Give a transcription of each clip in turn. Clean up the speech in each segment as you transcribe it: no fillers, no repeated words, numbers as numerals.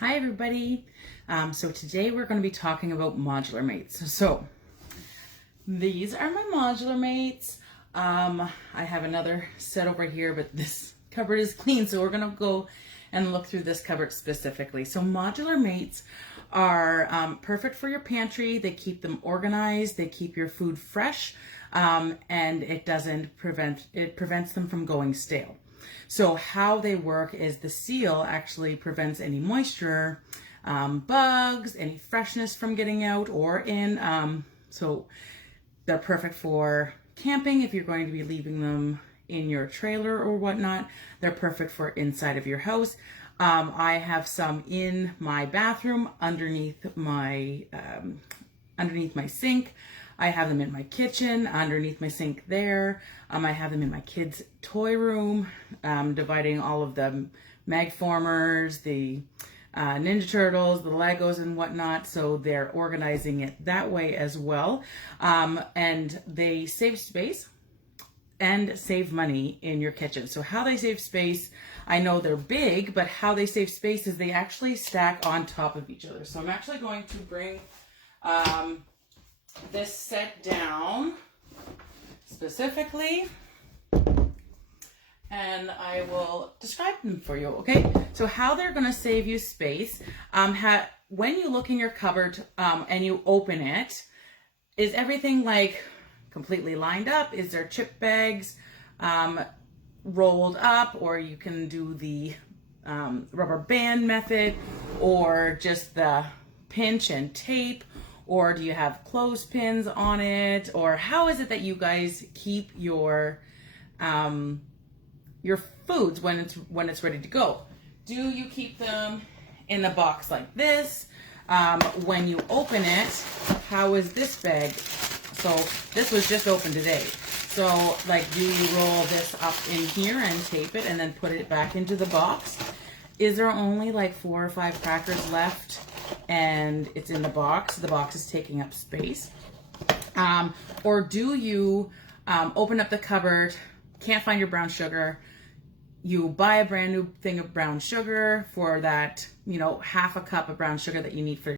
Hi everybody. So today we're going to be talking about modular mates. So these are my modular mates. I have another set over here, but this cupboard is clean, so we're going to go and look through this cupboard specifically. So modular mates are perfect for your pantry. They keep them organized. They keep your food fresh, and it prevents them from going stale. So how they work is the seal actually prevents any moisture, bugs, any freshness from getting out or in. So they're perfect for camping if you're going to be leaving them in your trailer or whatnot. They're perfect for inside of your house. I have some in my bathroom underneath my sink. I have them in my kitchen, underneath my sink there. I have them in my kids' toy room, dividing all of the Magformers, the Ninja Turtles, the Legos and whatnot. So they're organizing it that way as well. And they save space and save money in your kitchen. So how they save space, I know they're big, but how they save space is they actually stack on top of each other. So I'm actually going to bring this set down specifically, and I will describe them for you, okay? So how they're going to save you space, when you look in your cupboard and you open it, is everything like completely lined up? Is there chip bags rolled up, or you can do the rubber band method, or just the pinch and tape? Or do you have clothespins on it? Or how is it that you guys keep your foods when it's ready to go? Do you keep them in a box like this? When you open it, how is this bag? So this was just opened today. So like, do you roll this up in here and tape it and then put it back into the box? Is there only like 4 or 5 crackers left and it's in the box is taking up space? Or do you open up the cupboard, can't find your brown sugar, you buy a brand new thing of brown sugar for that, half a cup of brown sugar that you need for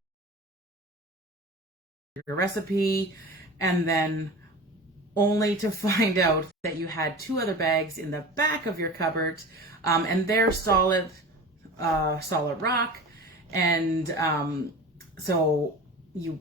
your recipe, and then only to find out that you had 2 other bags in the back of your cupboard, and they're solid rock. And so you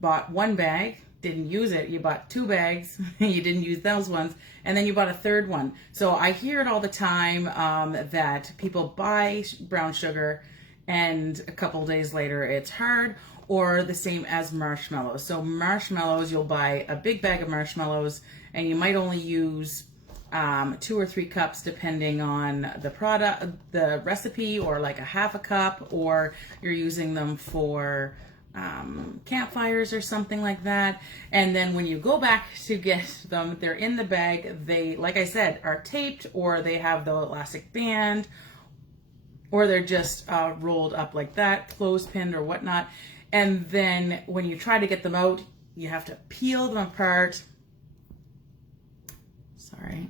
bought 1 bag, didn't use it. You bought 2 bags, you didn't use those ones, and then you bought a 3rd one. So I hear it all the time that people buy brown sugar and a couple days later it's hard, or the same as marshmallows. So marshmallows, you'll buy a big bag of marshmallows and you might only use 2 or 3 cups depending on the product, the recipe, or like a half a cup, or you're using them for campfires or something like that. And then when you go back to get them, they're in the bag. They, like I said, are taped, or they have the elastic band, or they're just rolled up like that, clothespin or whatnot. And then when you try to get them out, you have to peel them apart. Sorry.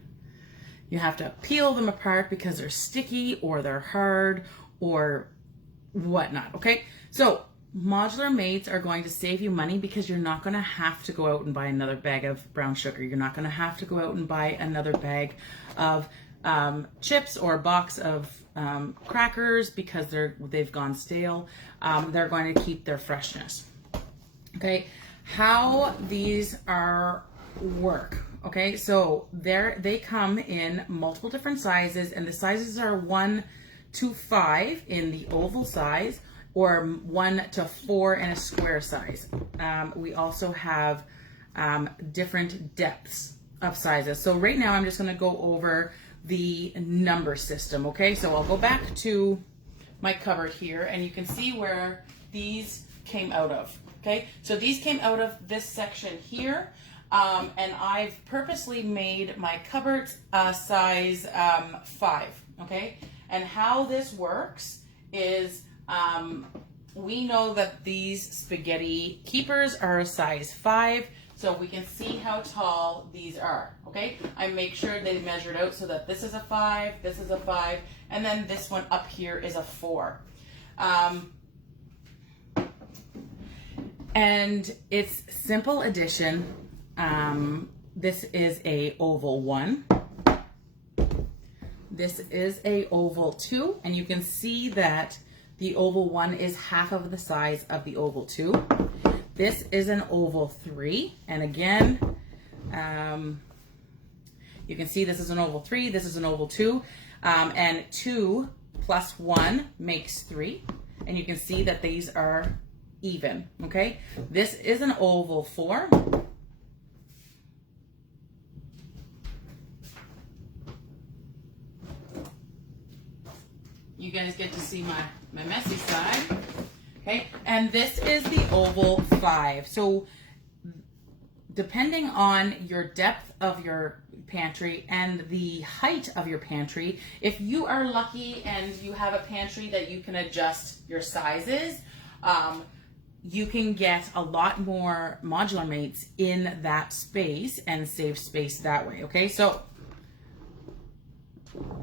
You have to peel them apart because they're sticky or they're hard or whatnot, okay? So modular mates are going to save you money because you're not going to have to go out and buy another bag of brown sugar. You're not going to have to go out and buy another bag of chips or a box of crackers because they've gone stale. They're going to keep their freshness. Okay, how these work. Okay, so they come in multiple different sizes, and the sizes are 1 to 5 in the oval size, or 1 to 4 in a square size. We also have different depths of sizes. So right now I'm just going to go over the number system. Okay, so I'll go back to my cupboard here, and you can see where these came out of. Okay, so these came out of this section here. And I've purposely made my cupboards size 5, okay? And how this works is we know that these spaghetti keepers are a size 5, so we can see how tall these are, okay? I make sure they measured out so that this is a 5, this is a 5, and then this one up here is a 4. And it's simple addition. This is a oval 1. This is a oval 2, and you can see that the oval 1 is half of the size of the oval 2. This is an oval 3, and again, you can see this is an oval 3, this is an oval 2, and 2 plus 1 makes 3, and you can see that these are even, okay? This is an oval 4. You guys get to see my messy side, okay? And this is the oval 5. So depending on your depth of your pantry and the height of your pantry, if you are lucky and you have a pantry that you can adjust your sizes, you can get a lot more modular mates in that space and save space that way, okay? So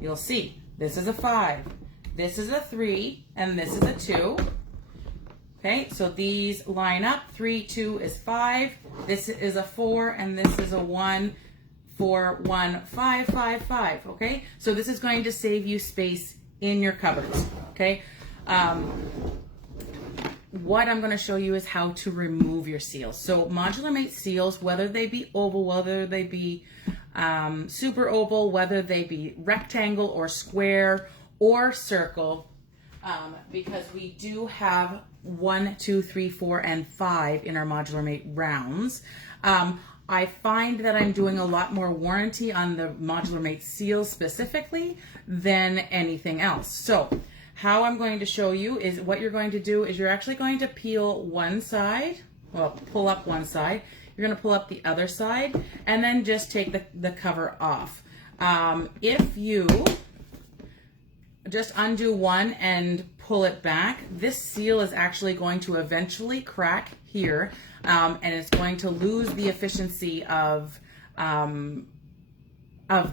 you'll see, this is a 5, this is a 3, and this is a 2. Okay, so these line up. 3, 2 is 5. This is a 4, and this is a 1, 4, 1, 5, 5, 5. Okay, so this is going to save you space in your cupboards. Okay, what I'm going to show you is how to remove your seals. So modular mate seals, whether they be oval, whether they be super oval, whether they be rectangle or square or circle, because we do have 1, 2, 3, 4, and 5 in our modular mate rounds. I find that I'm doing a lot more warranty on the modular mate seals specifically than anything else. So how I'm going to show you is what you're going to do is you're actually going to peel one side, well, pull up one side, you're going to pull up the other side, and then just take the cover off. If you just undo one and pull it back, this seal is actually going to eventually crack here, and it's going to lose the efficiency of the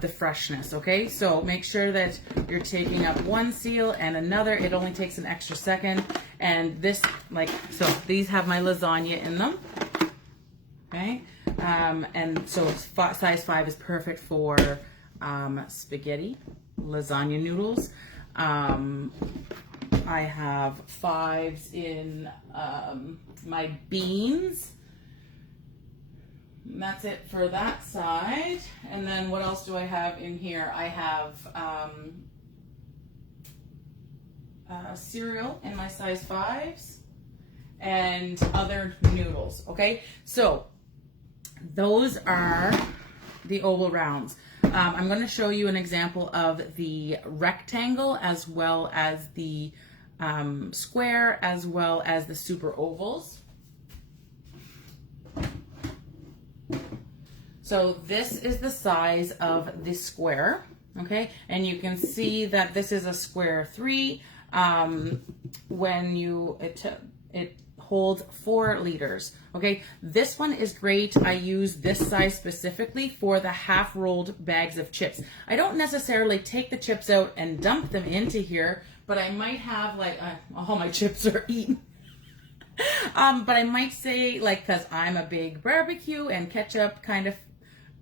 freshness, okay? So make sure that you're taking up one seal and another. It only takes an extra second, and this, so these have my lasagna in them, okay? And so size 5 is perfect for spaghetti, lasagna noodles. I have 5s in my beans. And that's it for that side. And then what else do I have in here? I have cereal in my size 5s and other noodles, okay? So those are the oval rounds. I'm going to show you an example of the rectangle as well as the square as well as the super ovals. So this is the size of the square, okay? And you can see that this is a square 3. When it holds 4 liters, okay? This one is great. I use this size specifically for the half-rolled bags of chips. I don't necessarily take the chips out and dump them into here, but I might have all my chips are eaten. But I might say, because I'm a big barbecue and ketchup kind of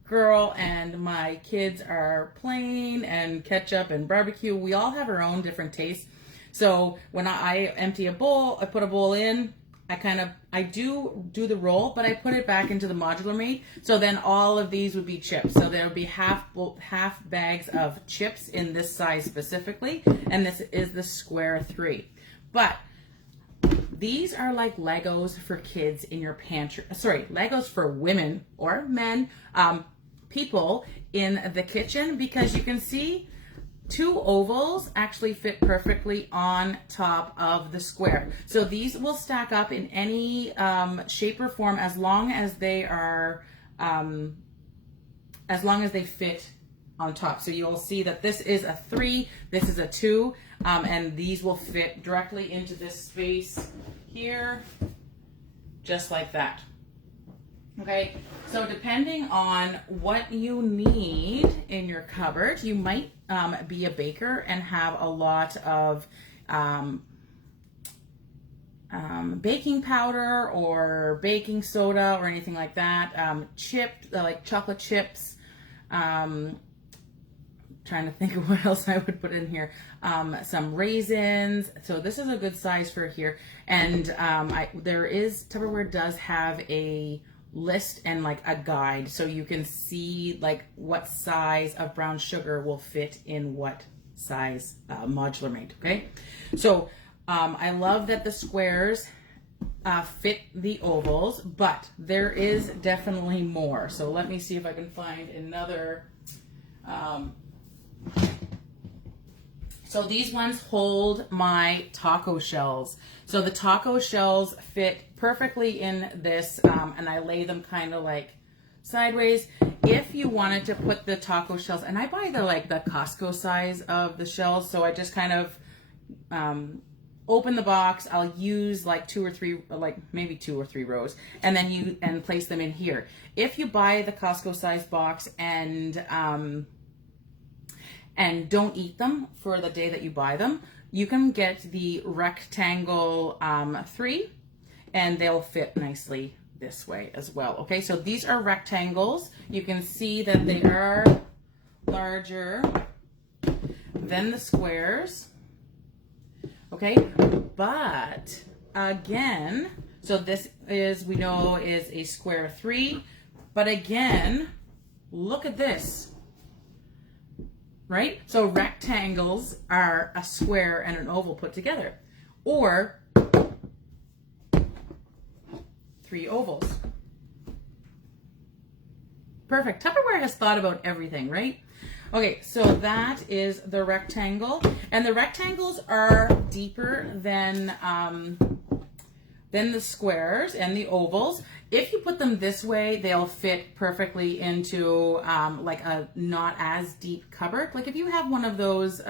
girl, and my kids are plain and ketchup and barbecue. We all have our own different tastes. So when I empty a bowl, I put a bowl in, I do the roll, but I put it back into the modular mate. So then all of these would be chips. So there would be half bags of chips in this size specifically, and this is the square 3. But these are like Legos for kids in your pantry. Sorry, Legos for women or men, people in the kitchen, because you can see 2 ovals actually fit perfectly on top of the square. So these will stack up in any shape or form as long as they are, as long as they fit on top. So you'll see that this is a 3, this is a 2, and these will fit directly into this space here, just like that. Okay, so depending on what you need in your cupboard, you might be a baker and have a lot of baking powder or baking soda or anything like that. Like chocolate chips. Trying to think of what else I would put in here. Some raisins. So this is a good size for here. And Tupperware does have a list and like a guide, so you can see like what size of brown sugar will fit in what size modular mate. Okay, so I love that the squares fit the ovals, but there is definitely more. So let me see if I can find another. So these ones hold my taco shells. So the taco shells fit perfectly in this, and I lay them kind of like sideways. If you wanted to put the taco shells, and I buy the Costco size of the shells, so I just kind of open the box. I'll use like maybe two or three rows, and then place them in here. If you buy the Costco size box and don't eat them for the day that you buy them, you can get the rectangle 3, and they'll fit nicely this way as well. Okay, so these are rectangles. You can see that they are larger than the squares. Okay, but again, so this we know is a square 3, but again, look at this. Right? So rectangles are a square and an oval put together, or 3 ovals. Perfect. Tupperware has thought about everything, right? Okay, so that is the rectangle, and the rectangles are deeper than the squares and the ovals. If you put them this way, they'll fit perfectly into like a not as deep cupboard. Like if you have one of those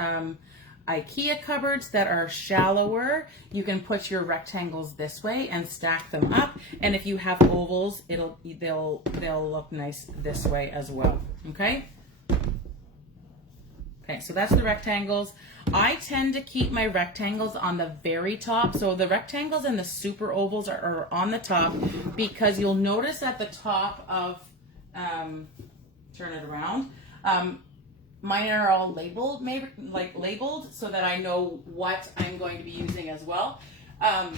IKEA cupboards that are shallower, you can put your rectangles this way and stack them up. And if you have ovals, they'll look nice this way as well. Okay. Okay, so that's the rectangles. I tend to keep my rectangles on the very top. So the rectangles and the super ovals are on the top, because you'll notice at the top of, turn it around, mine are all labeled, labeled so that I know what I'm going to be using as well. And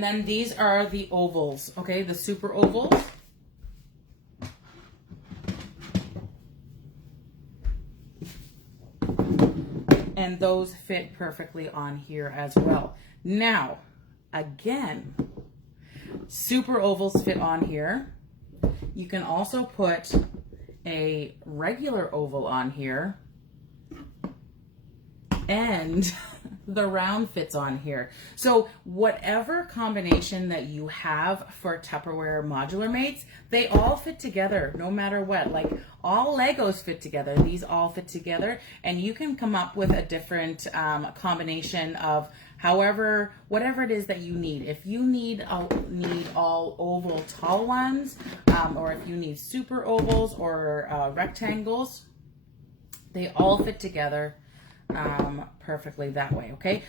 then these are the ovals, okay, the super ovals. And those fit perfectly on here as well. Now, again, super ovals fit on here. You can also put a regular oval on here, and the round fits on here. So whatever combination that you have for Tupperware modular mates, they all fit together no matter what. Like all Legos fit together, these all fit together, and you can come up with a different combination of whatever it is that you need. If you need all oval tall ones, or if you need super ovals or rectangles, they all fit together perfectly that way. Okay,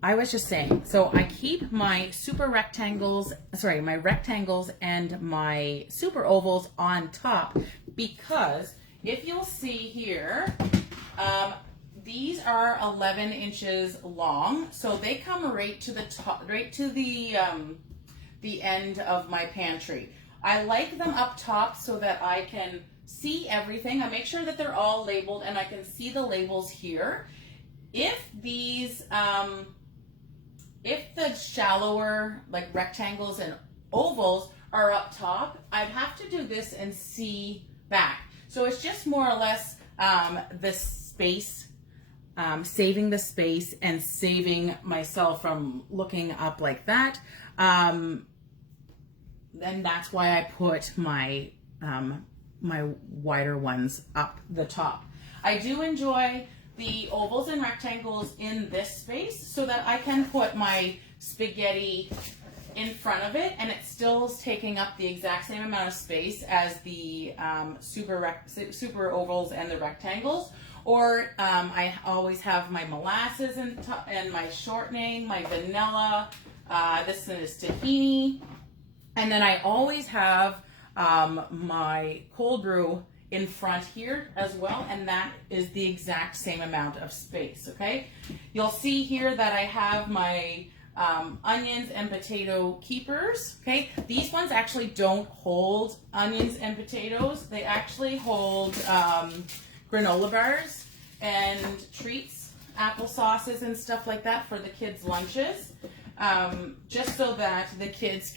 I was just saying, so I keep my rectangles and my super ovals on top, because if you'll see here, these are 11 inches long, so they come right to the top, right to the end of my pantry. I like them up top so that I can see everything. I make sure that they're all labeled and I can see the labels here. If these, if the shallower like rectangles and ovals are up top, I'd have to do this and see back. So it's just more or less the space, saving the space and saving myself from looking up like that. Then that's why I put my my wider ones up the top. I do enjoy the ovals and rectangles in this space so that I can put my spaghetti in front of it, and it still is taking up the exact same amount of space as the super ovals and the rectangles. Or I always have my molasses and my shortening, my vanilla. This is tahini. And then I always have my cold brew in front here as well, and that is the exact same amount of space, okay? You'll see here that I have my onions and potato keepers, okay? These ones actually don't hold onions and potatoes. They actually hold granola bars and treats, apple sauces and stuff like that for the kids' lunches, just so that the kids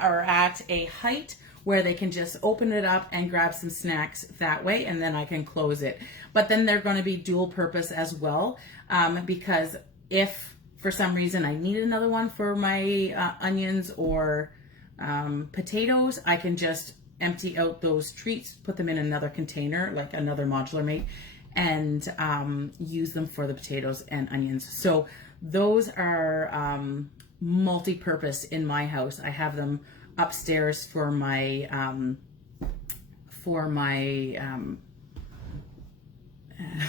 are at a height where they can just open it up and grab some snacks that way, and then I can close it. But then they're going to be dual purpose as well, because if for some reason I need another one for my onions or potatoes, I can just empty out those treats, put them in another container, like another Modular Mate, and use them for the potatoes and onions. So those are multi-purpose in my house. I have them upstairs for my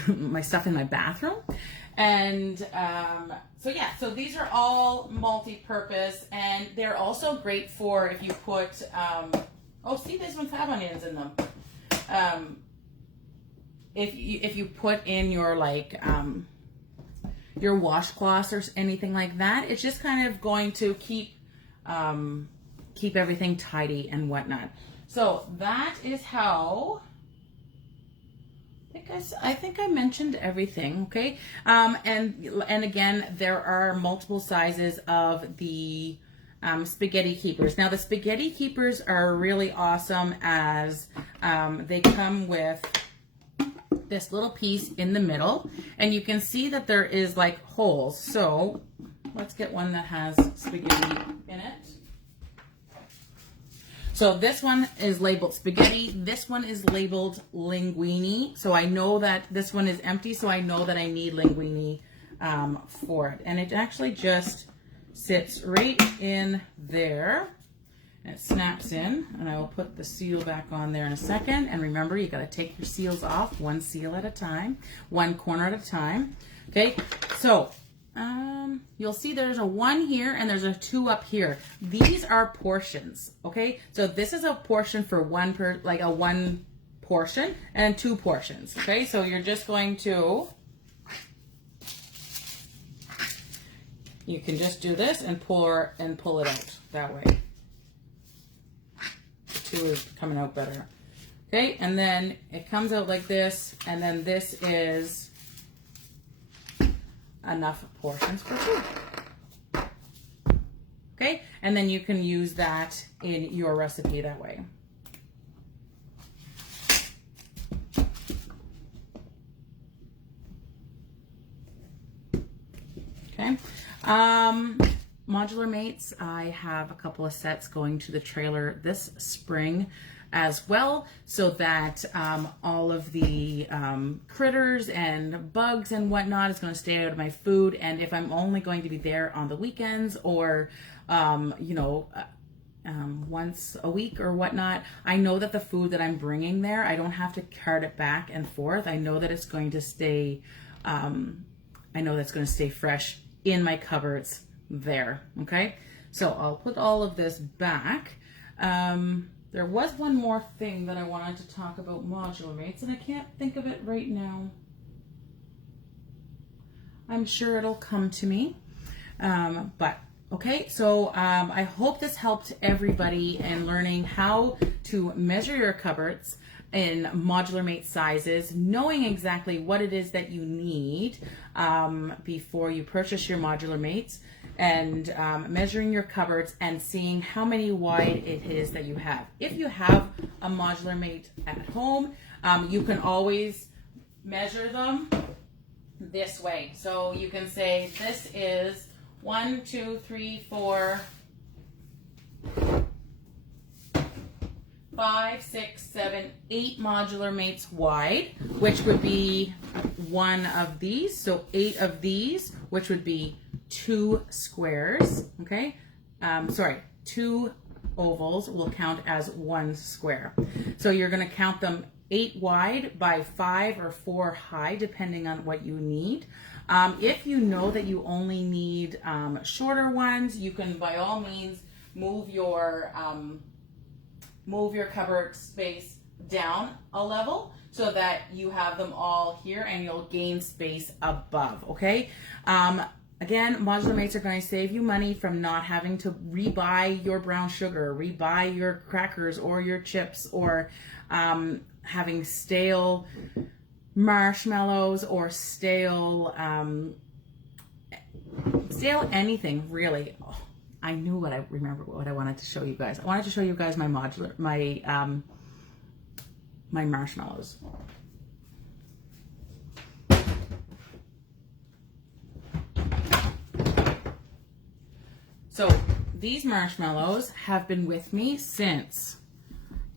my stuff in my bathroom, and so yeah, so these are all multi-purpose, and they're also great for if you put oh, see, these ones have onions in them. If you put in your like your washcloths or anything like that, it's just kind of going to keep everything tidy and whatnot. So that is how, I think I mentioned everything, okay? And again, there are multiple sizes of the spaghetti keepers. Now the spaghetti keepers are really awesome as they come with this little piece in the middle, and you can see that there is like holes. So let's get one that has spaghetti in it. So this one is labeled spaghetti. This one is labeled linguine. So I know that this one is empty, so I know that I need linguine for it. And it actually just sits right in there. And it snaps in, and I will put the seal back on there in a second. And remember, you got to take your seals off, one seal at a time, one corner at a time. Okay, so you'll see there's a 1 here and there's a 2 up here. These are portions, okay? So this is a portion for one portion and 2 portions, okay? So you're just going to, you can just do this and pull it out that way. 2 is coming out better. Okay, and then it comes out like this, and then this is enough portions for 2. Okay, and then you can use that in your recipe that way. Okay, Modular Mates, I have a couple of sets going to the trailer this spring as well, so that all of the critters and bugs and whatnot is going to stay out of my food. And if I'm only going to be there on the weekends or once a week or whatnot, I know that the food that I'm bringing there, I don't have to cart it back and forth. I know that it's going to stay fresh in my cupboards there. Okay, so I'll put all of this back. There was one more thing that I wanted to talk about Modular Mates, and I can't think of it right now. I'm sure it'll come to me. But okay, so I hope this helped everybody in learning how to measure your cupboards in Modular Mate sizes, knowing exactly what it is that you need before you purchase your Modular Mates, and measuring your cupboards and seeing how many wide it is that you have. If you have a Modular Mate at home, you can always measure them this way. So you can say this is 1, 2, 3, 4, 5, 6, 7, 8 Modular Mates wide, which would be one of these. So 8 of these, which would be 2 squares, okay? 2 ovals will count as 1 square. So you're going to count them 8 wide by 5 or 4 high, depending on what you need. If you know that you only need shorter ones, you can by all means move your cupboard space down a level so that you have them all here and you'll gain space above, okay? Again, modular mates are going to save you money from not having to rebuy your brown sugar, rebuy your crackers or your chips, or having stale marshmallows or stale anything, really. Oh, I knew what I remember what I wanted to show you guys. I wanted to show you guys my modular, my marshmallows. So these marshmallows have been with me since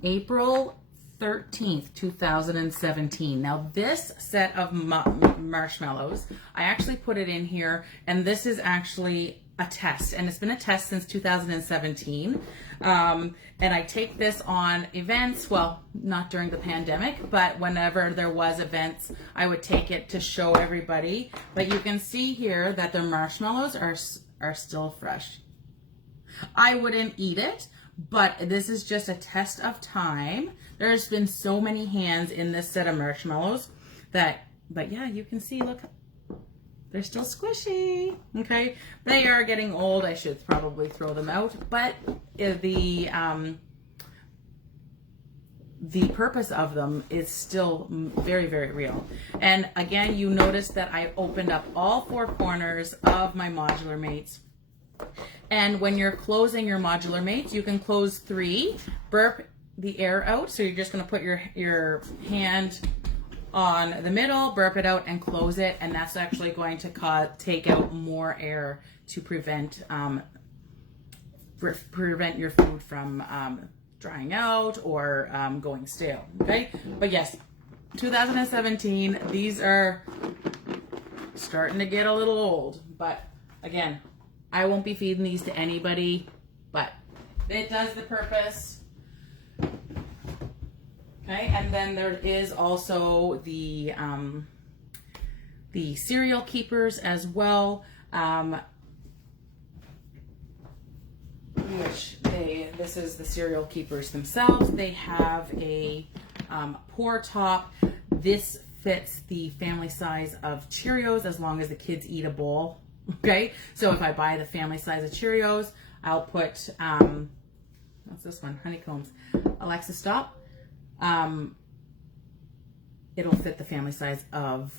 April 13th, 2017. Now this set of marshmallows, I actually put it in here, and this is actually a test, and it's been a test since 2017. And I take this on events, well, not during the pandemic, but whenever there was events, I would take it to show everybody. But you can see here that the marshmallows are still fresh. I wouldn't eat it, but this is just a test of time. There's been so many hands in this set of marshmallows that, but yeah, you can see, look, they're still squishy, okay? They are getting old. I should probably throw them out, but the purpose of them is still very, very real. And again, you notice that I opened up all 4 corners of my modular mates. And when you're closing your modular mates, you can close 3, burp the air out. So you're just going to put your hand on the middle, burp it out, and close it. And that's actually going to take out more air to prevent your food from drying out or going stale. Okay, but yes, 2017. These are starting to get a little old, but again, I won't be feeding these to anybody, but it does the purpose. Okay, and then there is also the cereal keepers as well, this is the cereal keepers themselves. They have a pour top. This fits the family size of Cheerios as long as the kids eat a bowl. Okay, so if I buy the family size of Cheerios, I'll put, what's this one? Honeycombs. Alexa, stop. It'll fit the family size of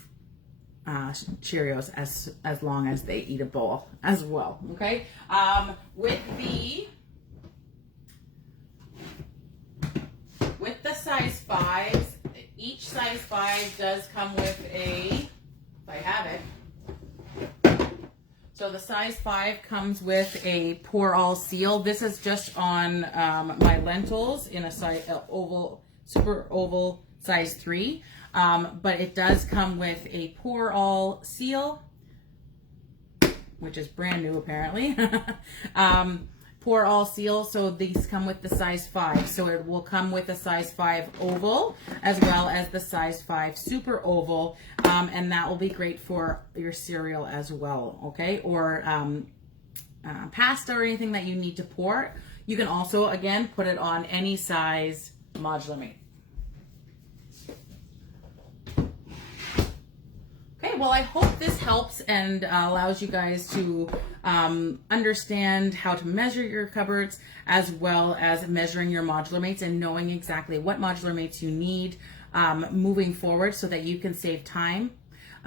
Cheerios as long as they eat a bowl as well. Okay, with the size 5s, each size 5 does come with a, if I have it. So the size 5 comes with a pour-all seal. This is just on my lentils in a size oval, super oval size 3. But it does come with a pour-all seal, which is brand new apparently. Pour-all seal, so these come with the size 5. So it will come with the size 5 oval as well as the size 5 super oval, and that will be great for your cereal as well, okay? Or pasta or anything that you need to pour. You can also, again, put it on any size modular mate. Okay, well, I hope this helps and allows you guys to understand how to measure your cupboards as well as measuring your modular mates and knowing exactly what modular mates you need moving forward so that you can save time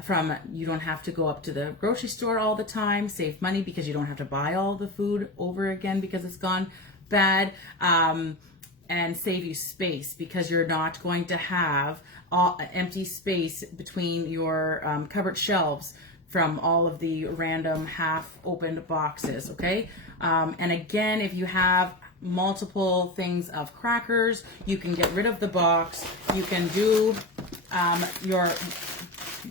from, you don't have to go up to the grocery store all the time, save money because you don't have to buy all the food over again because it's gone bad, and save you space because you're not going to have empty space between your cupboard shelves from all of the random half-opened boxes, okay? And again, if you have multiple things of crackers, you can get rid of the box. You can do your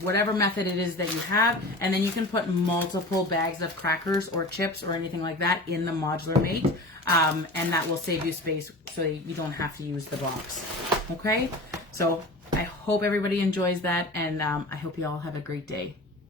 whatever method it is that you have, and then you can put multiple bags of crackers or chips or anything like that in the modular mate, and that will save you space so you don't have to use the box, okay? So I hope everybody enjoys that, and I hope you all have a great day.